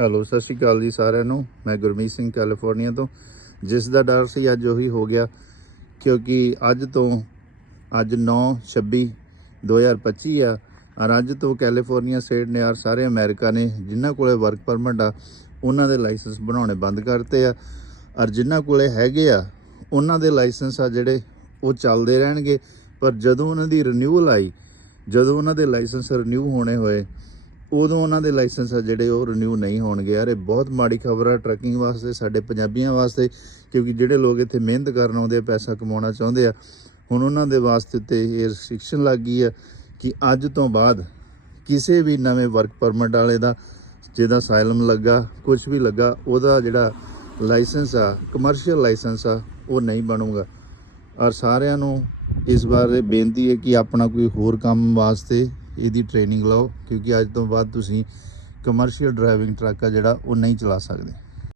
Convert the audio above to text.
Hello, ਸਤਿ ਸ਼੍ਰੀ ਅਕਾਲ ਜੀ ਸਾਰਿਆਂ ਨੂੰ। ਮੈਂ ਗੁਰਮੀਤ ਸਿੰਘ ਕੈਲੀਫੋਰਨੀਆ ਤੋਂ। ਜਿਸ ਦਾ ਡਰ ਸੀ, ਅੱਜ ਉਹੀ ਹੋ ਗਿਆ, ਕਿਉਂਕਿ ਅੱਜ ਤੋਂ, ਅੱਜ 9 26 2025 ਆ, ਔਰ ਅੱਜ ਤੋਂ ਕੈਲੀਫੋਰਨੀਆ ਸਟੇਟ ਨੇ ਔਰ ਸਾਰੇ ਅਮਰੀਕਾ ਨੇ ਜਿਨ੍ਹਾਂ ਕੋਲੇ ਵਰਕ ਪਰਮਿਟ ਆ, ਉਹਨਾਂ ਦੇ ਲਾਇਸੈਂਸ ਬਣਾਉਣੇ ਬੰਦ ਕਰਤੇ ਆ। ਔਰ ਜਿਨ੍ਹਾਂ ਕੋਲੇ ਹੈਗੇ ਆ, ਉਹਨਾਂ ਦੇ ਲਾਇਸੈਂਸ ਆ ਜਿਹੜੇ, ਉਹ ਚੱਲਦੇ ਰਹਿਣਗੇ। ਪਰ ਜਦੋਂ ਉਹਨਾਂ ਦੀ ਰਿਨਿਊਅਲ ਆਈ, ਜਦੋਂ ਉਹਨਾਂ ਦੇ ਲਾਇਸੈਂਸ ਰਿਨਿਊ ਹੋਣੇ ਹੋਏ ਉਦੋਂ ਉਹਨਾਂ ਦੇ ਲਾਇਸੈਂਸ ਆ ਜਿਹੜੇ ਉਹ ਰਿਨਿਊ ਨਹੀਂ ਹੋਣਗੇ। ਯਾਰ, ਇਹ ਬਹੁਤ ਮਾੜੀ ਖਬਰ ਆ ਟਰੱਕਿੰਗ ਵਾਸਤੇ, ਸਾਡੇ ਪੰਜਾਬੀਆਂ ਵਾਸਤੇ, ਕਿਉਂਕਿ ਜਿਹੜੇ ਲੋਕ ਇੱਥੇ ਮਿਹਨਤ ਕਰਨ ਆਉਂਦੇ ਆ, ਪੈਸਾ ਕਮਾਉਣਾ ਚਾਹੁੰਦੇ ਆ, ਹੁਣ ਉਹਨਾਂ ਦੇ ਵਾਸਤੇ ਤੇ ਇਹ ਰਿਸਟ੍ਰਿਕਸ਼ਨ ਲੱਗ ਗਈ ਆ ਕਿ ਅੱਜ ਤੋਂ ਬਾਅਦ ਕਿਸੇ ਵੀ ਨਵੇਂ ਵਰਕ ਪਰਮਿਟ ਵਾਲੇ ਦਾ ਜਿਹਦਾ ਸਾਇਲਮ ਲੱਗਾ ਕੁਝ ਵੀ ਲੱਗਾ, ਉਹਦਾ ਜਿਹੜਾ ਲਾਇਸੈਂਸ ਆ ਕਮਰਸ਼ੀਅਲ ਲਾਇਸੈਂਸ ਆ, ਉਹ ਨਹੀਂ ਬਣੂਗਾ। ਔਰ ਸਾਰਿਆਂ ਨੂੰ ਇਸ ਬਾਰੇ ਬੇਨਤੀ ਹੈ ਕਿ ਆਪਣਾ ਕੋਈ ਹੋਰ ਕੰਮ ਵਾਸਤੇ ਇਹਦੀ ਟ੍ਰੇਨਿੰਗ ਲਓ, ਕਿਉਂਕਿ ਅੱਜ ਤੋਂ ਬਾਅਦ ਤੁਸੀਂ ਕਮਰਸ਼ੀਅਲ ਡਰਾਈਵਿੰਗ ਟਰੱਕ ਆ ਜਿਹੜਾ, ਉਹ ਨਹੀਂ ਚਲਾ ਸਕਦੇ।